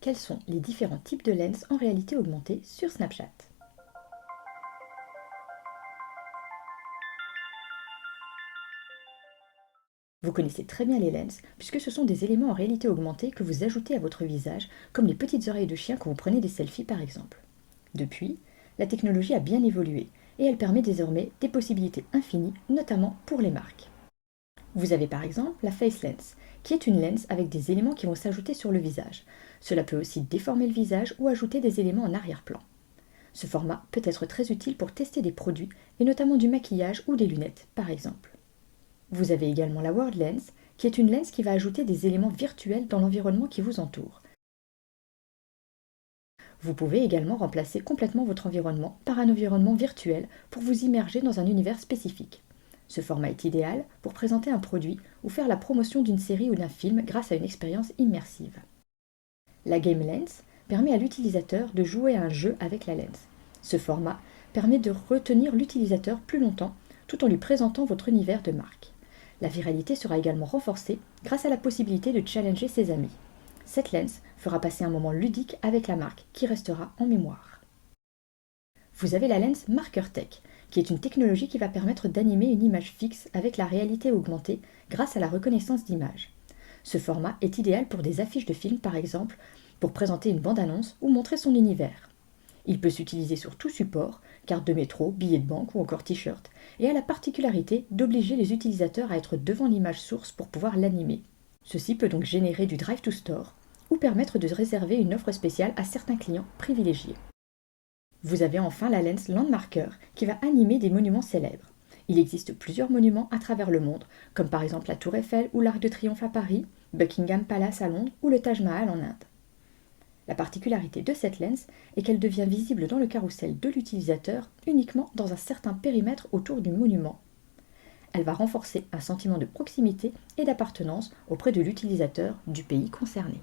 quels sont les différents types de lens en réalité augmentée sur Snapchat. Vous connaissez très bien les lens, puisque ce sont des éléments en réalité augmentée que vous ajoutez à votre visage, comme les petites oreilles de chien quand vous prenez des selfies par exemple. Depuis, la technologie a bien évolué, et elle permet désormais des possibilités infinies, notamment pour les marques. Vous avez par exemple la Face Lens, qui est une lens avec des éléments qui vont s'ajouter sur le visage. Cela peut aussi déformer le visage ou ajouter des éléments en arrière-plan. Ce format peut être très utile pour tester des produits, et notamment du maquillage ou des lunettes par exemple. Vous avez également la World Lens, qui est une lens qui va ajouter des éléments virtuels dans l'environnement qui vous entoure. Vous pouvez également remplacer complètement votre environnement par un environnement virtuel pour vous immerger dans un univers spécifique. Ce format est idéal pour présenter un produit ou faire la promotion d'une série ou d'un film grâce à une expérience immersive. La Game Lens permet à l'utilisateur de jouer à un jeu avec la lens. Ce format permet de retenir l'utilisateur plus longtemps tout en lui présentant votre univers de marque. La viralité sera également renforcée grâce à la possibilité de challenger ses amis. Cette lens fera passer un moment ludique avec la marque qui restera en mémoire. Vous avez la lens Marker Tech, qui est une technologie qui va permettre d'animer une image fixe avec la réalité augmentée grâce à la reconnaissance d'image. Ce format est idéal pour des affiches de films par exemple, pour présenter une bande-annonce ou montrer son univers. Il peut s'utiliser sur tout support, carte de métro, billets de banque ou encore t-shirt, et a la particularité d'obliger les utilisateurs à être devant l'image source pour pouvoir l'animer. Ceci peut donc générer du drive to store ou permettre de réserver une offre spéciale à certains clients privilégiés. Vous avez enfin la lens Landmarker qui va animer des monuments célèbres. Il existe plusieurs monuments à travers le monde, comme par exemple la Tour Eiffel ou l'Arc de Triomphe à Paris, Buckingham Palace à Londres ou le Taj Mahal en Inde. La particularité de cette lens est qu'elle devient visible dans le carrousel de l'utilisateur uniquement dans un certain périmètre autour du monument. Elle va renforcer un sentiment de proximité et d'appartenance auprès de l'utilisateur du pays concerné.